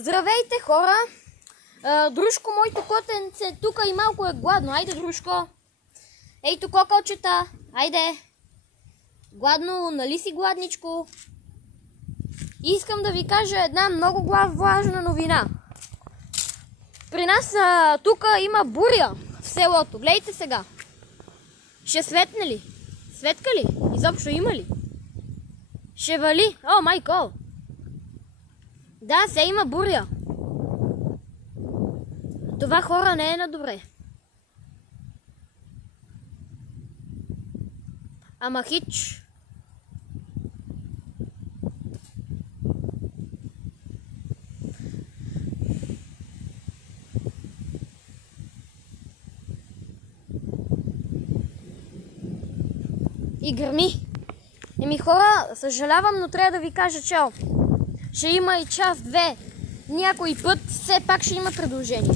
Здравейте, хора! Дружко, моето котенце тук и малко е гладно. Айде, дружко! Ейто, кокълчета! Айде! Гладно, нали си гладничко? И искам да ви кажа една много важна новина. При нас тук има буря в селото. Гледайте сега. Ще светне ли? Светка ли? Изобщо има ли? Ще вали. О, майко! Да, се има буря. Това, хора, не е на добре. Ама хич. И гърми. Еми, хора, съжалявам, но трябва да ви кажа чао. Ще има и час-две. Някой път все пак ще има предложение.